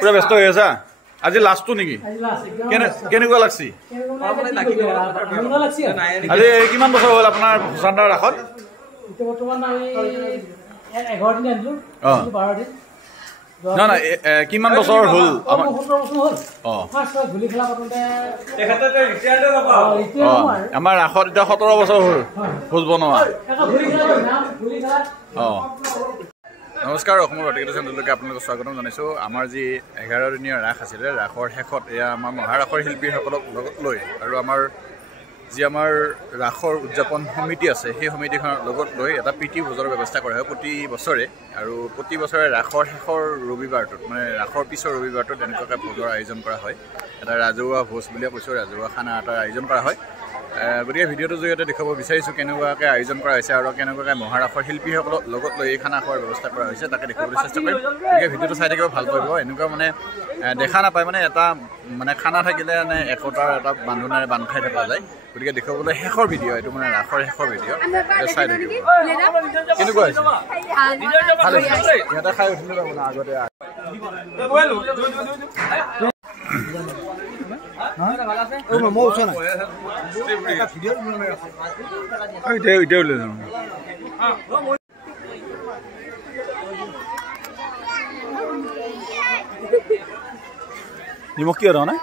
পুৰা ব্যস্ত হৈ আছা আজি লাষ্টটো নেকি কেনেকুৱা লাগছি আজি কিমান বছৰ হ'ল আপোনাৰ হুচান্দাৰ ৰাসত না কিমান বছৰ হ'ল আমাৰ ৰাসত এতিয়া 17 বছৰ হ'ল ভোজ বনোৱা নমস্কাৰ অসমৰ বাতৰি চেনেললৈকে আপোনালোকক স্বাগতম জনাইছোঁ আমাৰ যি 11 দিনীয়া ৰাস আছিলে ৰাসৰ শেষত এয়া আমাৰ মহাৰাসৰ শিল্পীসকলক লগত লৈ আৰু আমাৰ যি আমাৰ ৰাসৰ উদযাপন সমিতি আছে সেই সমিতিখনৰ লগত লৈ এটা প্ৰীতি ভোজৰ ব্যৱস্থা কৰা হয় প্ৰতি বছৰে আৰু প্ৰতি বছৰে ৰাসৰ শেষৰ ৰবিবাৰটোত মানে ৰাসৰ পিছৰ ৰবিবাৰটোত এনেকুৱাকৈ ভোজৰ আয়োজন কৰা হয় এটা ৰাজহুৱা ভোজ বুলিয়ে কৈছোঁ ৰাজহুৱা খানা এটা আয়োজন কৰা হয় গতিকে ভিডিঅ'টোৰ জৰিয়তে দেখুৱাব বিচাৰিছোঁ কেনেকুৱাকৈ আয়োজন কৰা হৈছে আৰু কেনেকুৱাকৈ মহাৰাসৰ শিল্পীসকলক লগত লৈ এই খানা খোৱাৰ ব্যৱস্থা কৰা হৈছে তাকে দেখুৱাবলৈ চেষ্টা কৰিম গতিকে ভিডিঅ'টো চাই থাকিব ভাল পাব এনেকুৱা মানে দেখা নাপায় মানে এটা মানে খানা থাকিলে মানে একতাৰ এটা বান্ধোনেৰে বান্ধ খাই থকা যায় গতিকে দেখুৱাবলৈ শেষৰ ভিডিঅ' এইটো মানে ৰাসৰ শেষৰ ভিডিঅ' চাই থাকিব কেনেকুৱা হৈছে ভাল হৈছে ইহঁতে খাই উঠিলে মানে আগতে নিমখ কিয় নাই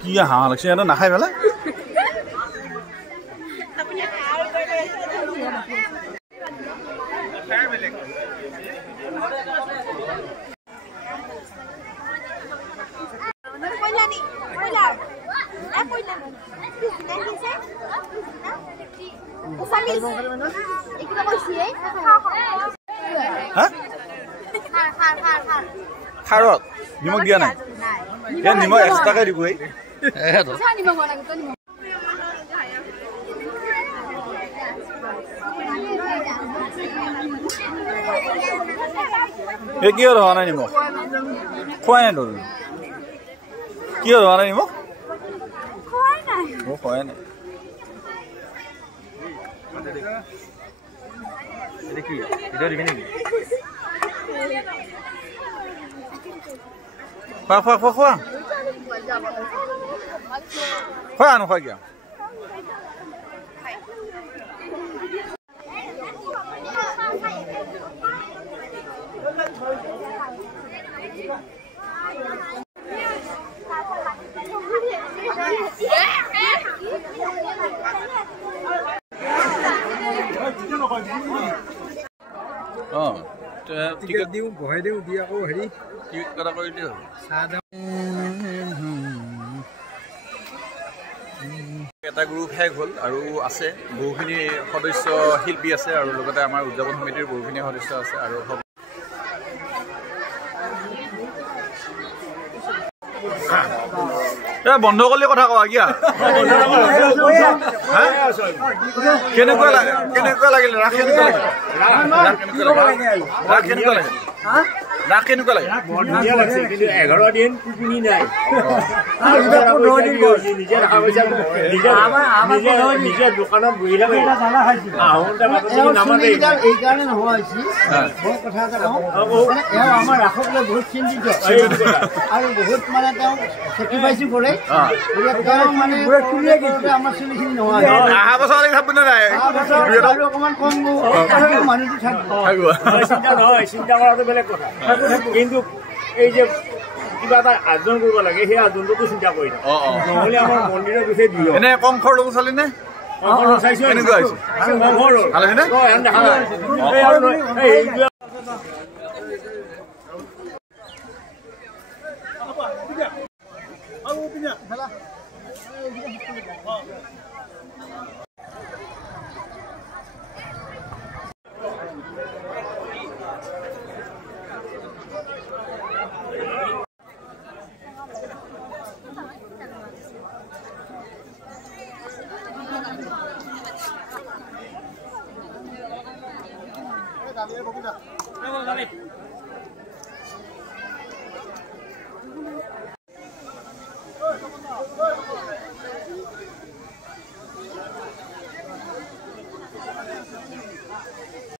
কি হাঁহ লাগছে সিহঁতে নাখাই পেলাই খাৰত নিমখ দিয়া নাই নিমখ এক্সট্ৰাকে দিব কিয় হোৱা নাই নিমখ খোৱাই নাই তোৰ কিয় হোৱা নাই নিমখ খোৱাই নাই খোৱা খোৱা খোৱা খোৱা খোৱা নোখোৱা কিয় টিকেট দিওঁ বহাই দিওঁ দি আকৌ হেৰি টিকেট কটা কৰি দিওঁ এটা গ্ৰুপ শেষ হ'ল আৰু আছে বহুখিনি সদস্য শিল্পী আছে আৰু লগতে আমাৰ উদযাপন সমিতিৰ বহুখিনি সদস্য আছে আৰু বন্ধ কৰিলে কথা কোৱা কিয়া কেনেকুৱা লাগিল ৰাস কেনেকুৱা লাগিল ৰাস কেনেকুৱা লাগে 11 দিন টোপনি নাই নিজে দোকানত বহি এইকাৰণে নোহোৱা হৈছে কথা এটা আমাৰ ৰাসকলৈ বহুত চিন্তিত আৰু বহুত মানে তেওঁ চেক্ৰিফাইচো কৰে আমাৰ চুলিখিনি নোহোৱা অহা বছৰ অকণমান কম মানুহটো চিন্তা নহয় চিন্তা কৰাটো বেলেগ কথা কিন্তু এই যে কিবা এটা আয়োজন কৰিব লাগে সেই আয়োজনটো চিন্তা কৰি নহ'লে আমাৰ মন্দিৰৰ বিষয়ে দিয়ে এনে কংসৰ লোক চালি নে